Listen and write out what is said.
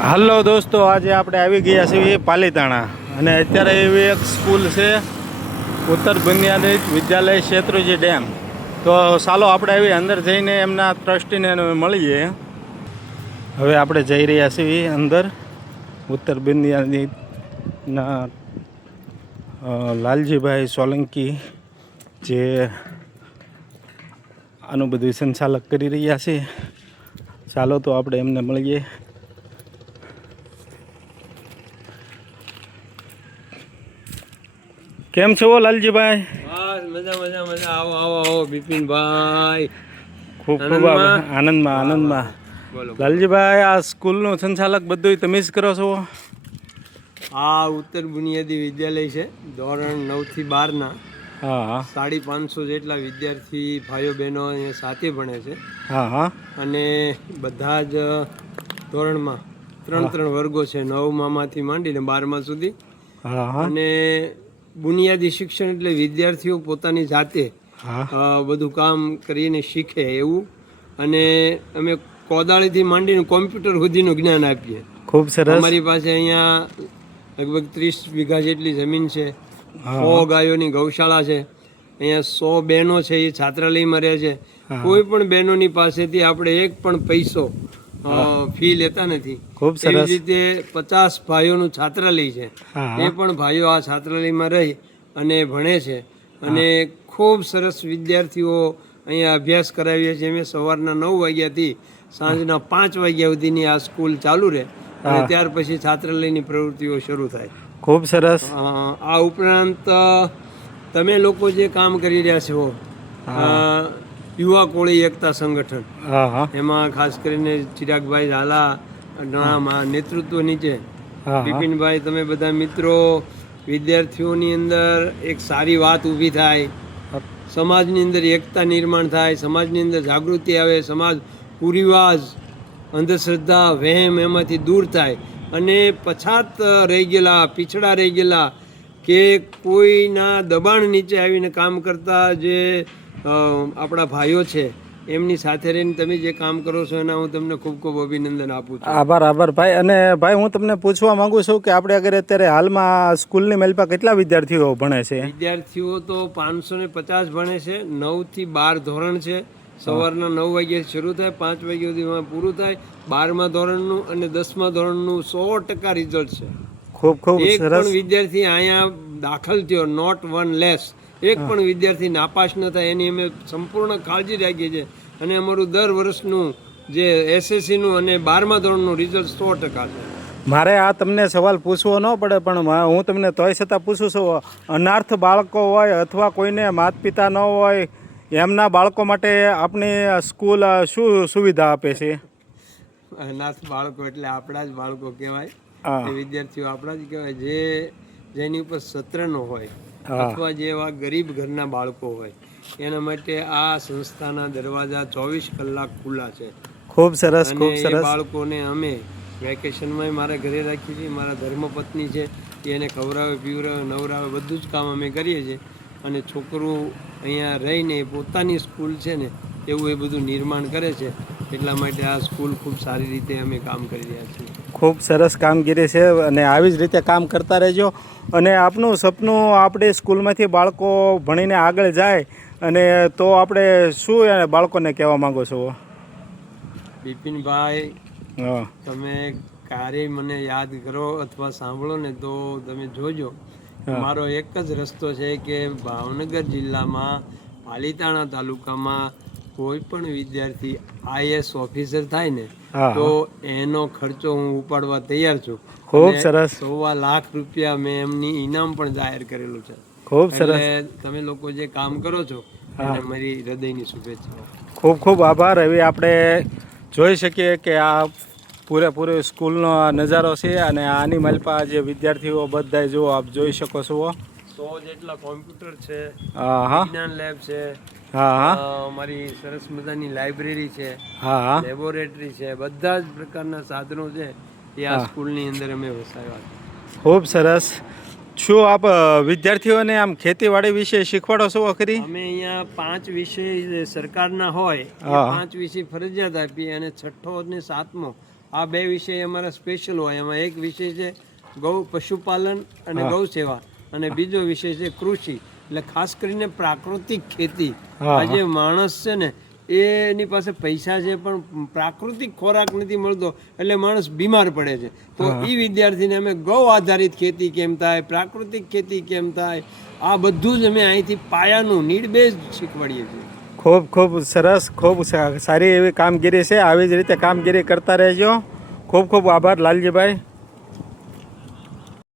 હાલો દોસ્તો, આજે આપણે આવી ગયા છીએ પાલીતાણા અને અત્યારે એવી એક સ્કૂલ છે ઉત્તર બુનિયાદી વિદ્યાલય શેત્રુંજી ડેમ. તો ચાલો આપણે આવી અંદર જઈને એમના ટ્રસ્ટીને મળીએ. હવે આપણે જઈ રહ્યા છીએ અંદર ઉત્તર બુનિયાદીના લાલજીભાઈ સોલંકી, જે આનું બધું સંચાલક કરી રહ્યા છે. ચાલો તો આપણે એમને મળીએ. કેમ છો લાલજીભાઈ? બસ મજા મજા મજા. આવો આવો આવો બિપિનભાઈ. ખૂબ ખૂબ આનંદમાં. બોલો. લાલજીભાઈ, આ સ્કૂલનું સંચાલક બધું તમે જ કરો છો? આ ઉત્તર બુનિયાદી વિદ્યાલય છે, ધોરણ 9 થી 12 હા 550 જેટલા વિદ્યાર્થી ભાઈઓ બહેનો અહીંયા સાથે ભણે છે. હા. અને બધા જ ધોરણમાં ત્રણ વર્ગો છે, 9માંથી માંડીને 12મા સુધી. હા. અને બુનિયાદી શિક્ષણ એટલે વિદ્યાર્થીઓ પોતાની જાતે બધું કામ કરીને શીખે એવું. અને અમે કોદાળીથી માંડીને કોમ્પ્યુટર સુધીનું જ્ઞાન આપીએ. ખૂબ સરસ. અમારી પાસે અહીંયા લગભગ 30 વીઘા જેટલી જમીન છે, 100 ગાયોની ગૌશાળા છે, અહીંયા 100 બહેનો છે, એ છાત્રાલયમાં રહે છે. કોઈ પણ બહેનોની પાસેથી આપણે એક પણ પૈસો ફી લેતા નથી. ખૂબ સરસ. એવી રીતે 50 ભાઈઓનું છાત્રાલય છે, એ પણ ભાઈઓ આ છાત્રાલયમાં રહી અને ભણે છે. અને ખૂબ સરસ વિદ્યાર્થીઓ અહીંયા અભ્યાસ કરાવીએ છીએ. અમે સવારના 9 વાગ્યાથી સાંજના 5 વાગ્યા સુધીની આ સ્કૂલ ચાલુ રહે અને ત્યાર પછી છાત્રાલયની પ્રવૃત્તિઓ શરૂ થાય. ખૂબ સરસ. આ ઉપરાંત તમે લોકો જે કામ કરી રહ્યા છો, યુવા કોળી એકતા સંગઠન, એમાં ખાસ કરીને ચિરાગભાઈ ઝાલા નેતૃત્વ નીચે બિપિનભાઈ, તમે બધા મિત્રો, વિદ્યાર્થીઓની અંદર એક સારી વાત ઊભી થાય, સમાજની અંદર એકતા નિર્માણ થાય, સમાજની અંદર જાગૃતિ આવે, સમાજ કુરિવાજ, અંધશ્રદ્ધા, વહેમ એમાંથી દૂર થાય અને પછાત રહી ગયેલા, પીછડા રહી ગયેલા કે કોઈના દબાણ નીચે આવીને કામ કરતા જે આપણા ભાઈઓ છે, એમની સાથે રહીને તમે જે કામ કરો છો એના હું તમને ખૂબ ખૂબ અભિનંદન આપું છું. આભાર ભાઈ. અને ભાઈ, હું તમને પૂછવા માંગુ છું કે આપણે અગર અત્યારે હાલમાં સ્કૂલની મેલપા કેટલા વિદ્યાર્થીઓ ભણે છે? વિદ્યાર્થીઓ તો 550 ભણે છે. 9 થી 12 ધોરણ છે. સવારના 9 વાગ્યે શરૂ થાય, 5 વાગ્યા સુધીમાં પૂરું થાય. 12મા ધોરણનું અને 10મા ધોરણનું 100% રિઝલ્ટ છે. ખૂબ ખૂબ એક સરસ. પણ વિદ્યાર્થી અહીંયા દાખલ થયો, નોટ વન લેસ, એક પણ વિદ્યાર્થી નાપાસ ન થાય એની અમે સંપૂર્ણ કાળજી રાખીએ છીએ. અને અમારું દર વર્ષનું જે એસએસસીનું અને 12મા ધોરણનું રિઝલ્ટ 100% છે. મારે આ તમને સવાલ પૂછવો ન પડે, પણ હું તમને તોય છતાં પૂછું છું. અનાર્થ બાળકો હોય અથવા કોઈને માતા પિતા ન હોય, એમના બાળકો માટે આપણી સ્કૂલ શું સુવિધા આપે છે? અનાથ બાળકો એટલે આપણા જ બાળકો કહેવાય. એ વિદ્યાર્થીઓ આપણા જ કહેવાય, જેની ઉપર સત્ર ન હોય અથવા જેવા ગરીબ ઘરના બાળકો હોય, એના માટે આ સંસ્થાના દરવાજા 24 કલાક ખુલ્લા છે. ખૂબ સરસ. ખૂબ અને સરસ. એ બાળકોને અમે વેકેશનમાં મારા ઘરે રાખીએ છીએ. મારા ધર્મપત્ની છે, એને ખવડાવે, પીવડાવે, નવરાવે, બધું જ કામ અમે કરીએ છીએ. અને છોકરું અહીંયા રહીને પોતાની સ્કૂલ છે ને એવું એ બધું નિર્માણ કરે છે. એટલા માટે આ સ્કૂલ ખૂબ સારી રીતે અમે કામ કરી રહ્યા છીએ. ખૂબ સરસ કામગીરી છે અને આવી જ રીતે કામ કરતા રહેજો. અને આપનું સપનું, આપણે સ્કૂલમાંથી બાળકો ભણીને આગળ જાય, અને તો આપણે શું એને બાળકોને કહેવા માંગો છો? બિપિનભાઈ, તમે ક્યારેય મને યાદ કરો અથવા સાંભળો ને તો તમે જોજો, મારો એક જ રસ્તો છે કે ભાવનગર જિલ્લામાં પાલીતાણા તાલુકામાં કોઈ પણ વિદ્યાર્થી IAS ઓફિસર થાય ને તો એનો ખર્ચો હું ઉપાડવા તૈયાર છું. ખૂબ સરસ. 1.25 લાખ રૂપિયા મેં એમની ઇનામ પણ જાહેર કરેલું છે. ખૂબ સરસ. તમે લોકો જે કામ કરો છો એને મારી હૃદયની શુભેચ્છા. ખૂબ ખૂબ આભાર. હવે આપણે જોઈ શકીએ કે આ પૂરેપૂરી સ્કૂલનો નજારો છે અને આની માલપા જે વિદ્યાર્થીઓ બધા જો આપ જોઈ શકો છો. 100 જેટલા કોમ્પ્યુટર છે, હા, વિજ્ઞાન લેબ છે, અમારી સરસ મજાની લાઇબ્રેરી છે, લેબોરેટરી છે, બધા જ પ્રકારના સાધનો છે એ આ સ્કૂલની અંદર અમે વસાવ્યા છે. ખૂબ સરસ. શું આપ વિદ્યાર્થીઓને આમ ખેતીવાડી વિશે શીખવાડો છો ખરી? અમે અહીંયા 5 વિષય સરકારના હોય, 5 વિષય ફરજિયાત આપીએ અને 6ઠ્ઠો અને 7મો આ બે વિષય અમારા સ્પેશિયલ હોય. એમાં એક વિષય છે ગૌ પશુપાલન અને ગૌ સેવા, અને બીજો વિષય છે કૃષિ, એટલે ખાસ કરીને પ્રાકૃતિક ખેતી. આજે માણસ છે ને એની પાસે પૈસા છે પણ પ્રાકૃતિક ખોરાક નથી મળતો, એટલે માણસ બીમાર પડે છે. તો એ વિદ્યાર્થીને અમે ગૌ આધારિત ખેતી કેમ થાય, પ્રાકૃતિક ખેતી કેમ થાય, આ બધું જ અમે અહીંથી પાયાનું નીડ બેઝ શીખવાડીએ છીએ. ખૂબ ખૂબ સરસ, ખૂબ સારી એવી કામગીરી છે. આવી જ રીતે કામગીરી કરતા રહેજો. ખૂબ ખૂબ આભાર લાલજીભાઈ.